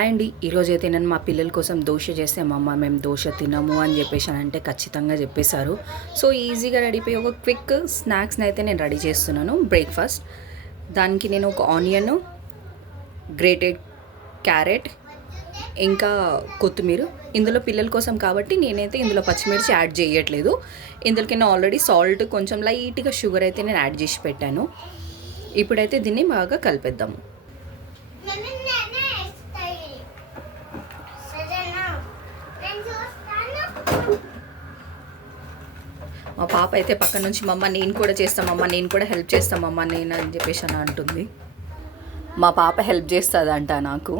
Hi అండి. ఈరోజు అయితే నేను మా పిల్లల కోసం దోశ చేస్తే మా అమ్మ మేము దోశ తినము అని చెప్పేసి అని అంటే ఖచ్చితంగా చెప్పేశారు. సో ఈజీగా రెడీ అయిపోయి ఒక క్విక్ స్నాక్స్ని అయితే నేను రెడీ చేస్తున్నాను. బ్రేక్ఫాస్ట్. దానికి నేను ఒక ఆనియన్ గ్రేటెడ్ క్యారెట్ ఇంకా కొత్తిమీర. ఇందులో పిల్లల కోసం కాబట్టి నేనైతే ఇందులో పచ్చిమిర్చి యాడ్ చేయట్లేదు. ఇందులోకి నేను ఆల్రెడీ సాల్ట్ కొంచెం లైట్గా షుగర్ అయితే నేను యాడ్ చేసి పెట్టాను. ఇప్పుడైతే దీన్ని బాగా కలిపేద్దాము నేను నేనే వేస్తాయి సరేనా నేను చూస్తాను మా పాప అయితే పక్క నుంచి మమ్మ నేను కూడా చేస్తామమ్మ నేను కూడా హెల్ప్ చేస్తామమ్మ నేను అని చెప్పేసి అని అంటుంది. మా పాప హెల్ప్ చేస్తుందంట నాకు.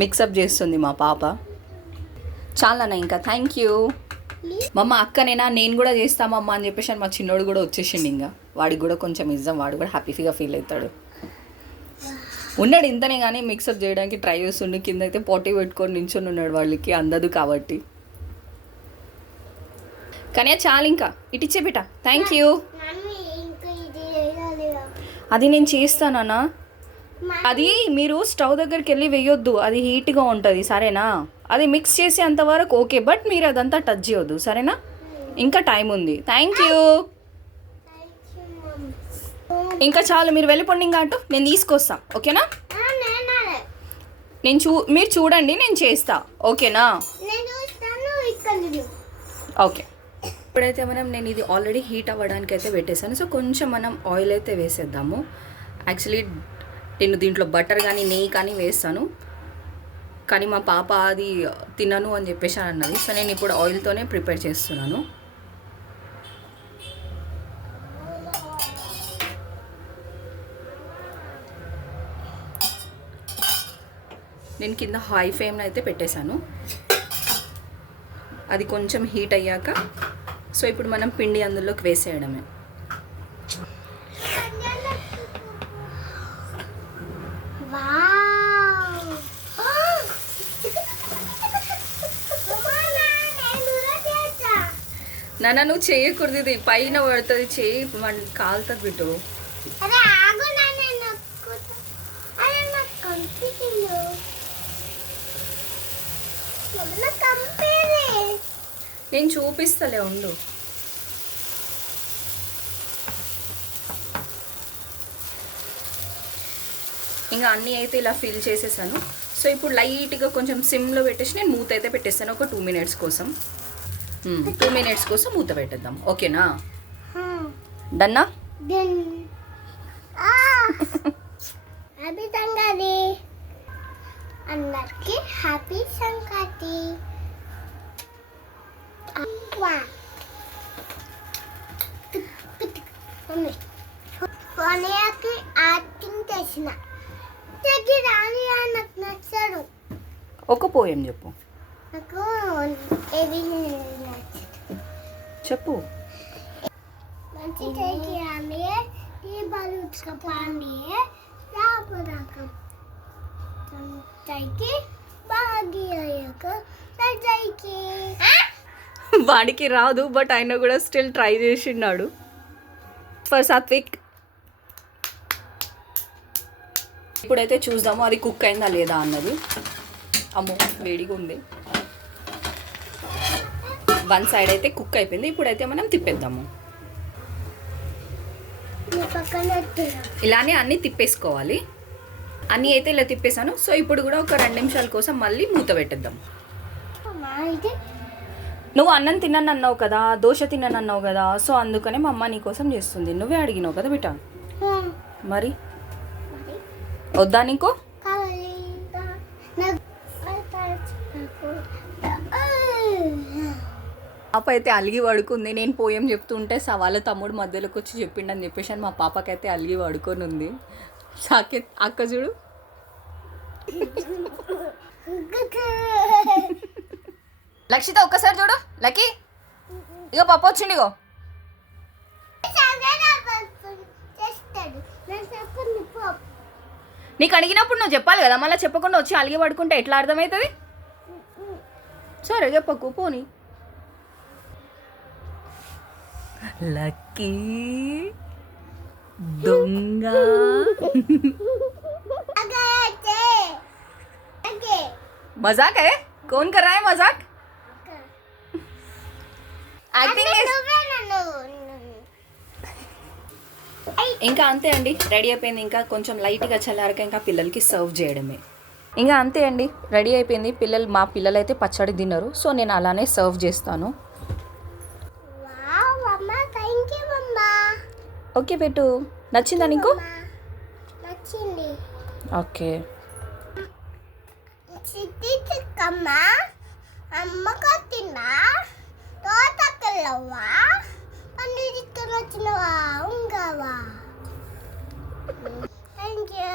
మిక్సప్ చేస్తుంది మా పాప. చాలానా ఇంకా థ్యాంక్ యూ మమ్మ అక్కనేనా? నేను కూడా చేస్తామమ్మా అని చెప్పేసి మా చిన్నోడు కూడా వచ్చేసిండు ఇంకా. వాడికి కూడా కొంచెం ఇద్దాం వాడు కూడా హ్యాపీగా ఫీల్ అవుతాడు. ఉన్నాడు ఇంతనే కానీ మిక్సప్ చేయడానికి ట్రై చేస్తుండే. కింద అయితే పోటీ పెట్టుకొని నించొని ఉన్నాడు వాళ్ళకి అందదు కాబట్టి. కానీ చాలు ఇంకా. ఇటు బిట థ్యాంక్ యూ అది నేను చేస్తానన్నా అది మీరు స్టవ్ దగ్గరికి వెళ్ళి వేయొద్దు. అది హీట్గా ఉంటుంది సరేనా? అది మిక్స్ చేసే అంతవరకు ఓకే బట్ మీరు అదంతా టచ్ చేయొద్దు సరేనా? ఇంకా టైం ఉంది. థ్యాంక్ యూ ఇంకా చాలు మీరు వెళ్ళిపోండి ఇంకా అటు. నేను తీసుకొస్తా. ఓకేనా? నేనే చూ మీరు చూడండి నేను చేస్తా. ఓకేనా. ఓకే. ఇప్పుడైతే మనం నేను ఇది ఆల్రెడీ హీట్ అవ్వడానికి అయితే పెట్టేశాను. సో కొంచెం మనం ఆయిల్ అయితే వేసేద్దాము. యాక్చువల్లీ నేను దీంట్లో బటర్ కానీ నెయ్యి కానీ వేస్తాను. కానీ మా పాప అది తినను అని చెప్పేసి అని అన్నది. సో నేను ఇప్పుడు ఆయిల్తోనే ప్రిపేర్ చేస్తున్నాను. నేను కింద హై ఫ్లేమ్లో అయితే పెట్టేశాను. అది కొంచెం హీట్ అయ్యాక సో ఇప్పుడు మనం పిండి అందులోకి వేసేయడమే. నాన్న నువ్వు చేయకూడదు ఇది. పైన పడుతుంది చేయి మన కాలుతుంది బిట్టు నేను చూపిస్తలే ఉండు. ఇంకా అన్నీ అయితే ఇలా ఫిల్ చేసేసాను. సో ఇప్పుడు లైట్గా కొంచెం సిమ్లో పెట్టేసి నేను మూత అయితే పెట్టేస్తాను ఒక టూ మినిట్స్ కోసం. టూ మినిట్స్ కోసం మూత పెట్టేద్దాం. ఓకేనా? డన్నా? అందరికి హ్యాపీ సంక్రాంతి. వా మమ్మీ కొనయాకి యాక్టింగ్ చేసిన. రాని నాకు నచ్చాడు ఒక పోయం చెప్పు. నాకు ఏవి చెప్పు. మంచి చేకి రాని ఈ బాలు ఉచ్చుకపోండి రాపదాక చైకి బాగి అయ్యాక చైకి వాడికి రాదు బట్ ఆయన కూడా స్టిల్ ట్రై చేసిన్నాడు ఫర్ సాత్విక్ ఇప్పుడైతే చూద్దాము అది కుక్ అయిందా లేదా అన్నది. అమ్మో వేడిగా ఉంది. వన్ సైడ్ అయితే కుక్ అయిపోయింది ఇప్పుడైతే మనం తిప్పేద్దాము. ఇలానే అన్నీ తిప్పేసుకోవాలి. అన్నీ అయితే ఇలా తిప్పేసాను. సో ఇప్పుడు కూడా ఒక రెండు నిమిషాల కోసం మళ్ళీ మూత పెట్టేద్దాం. నువ్వు అన్నం తిన్నాను అన్నావు కదా దోశ తిన్నాను అన్నావు కదా సో అందుకనే మా అమ్మ నీ కోసం చేస్తుంది. నువ్వే అడిగినావు కదా ఆ, మరి? వద్దా నీకు. పాప అయితే అలిగి పడుకుంది. నేను పోయం చెప్తుంటే స- వాళ్ళ తమ్ముడు మధ్యలోకి వచ్చి చెప్పిండని చెప్పేసి అని మా పాపకైతే అలిగి పడుకొని ఉంది సాకేత్ అక్క చూడు. లక్షిత ఒక్కసారి చూడు. లక్కీ. ఇగో పప్ప వచ్చిండి ఇగో. నీకు అడిగినప్పుడు నువ్వు చెప్పాలి కదా మళ్ళీ చెప్పకుండా వచ్చి అలిగి పడుకుంటే ఎట్లా అర్థమవుతుంది సరే చెప్పకు పోనీ. లక్కీ. దొంగ. మజాక్? హే కోన్ కర్రా మజాక్? ఇంకా అంతే అండి రెడీ అయిపోయింది. ఇంకా కొంచెం లైట్గా చల్లారక ఇంకా పిల్లలకి సర్వ్ చేయడమే. ఇంకా అంతే అండి రెడీ అయిపోయింది. పిల్లలు మా పిల్లలు అయితే పచ్చడి తిన్నారు. సో నేను అలానే సర్వ్ చేస్తాను. వావ్ అమ్మ థ్యాంక్ యూ అమ్మ. ఓకే పెట్టు నచ్చిందా నీకు నచ్చింది ఓకే చిట్టి చిక్కమ్మ అమ్మ కొట్టిందా తోటకెళ్ళవా పన్ను చిక్కలు వచ్చినవా ఉంగవా థ్యాంక్ యూ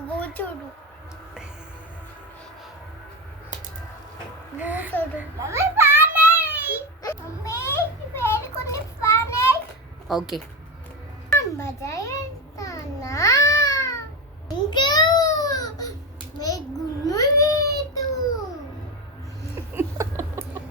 బూచుడు బూచుడు మమ్మీ పానే మమ్మీ పేరు కొన్ని పానే ఓకే మజా చేస్తానా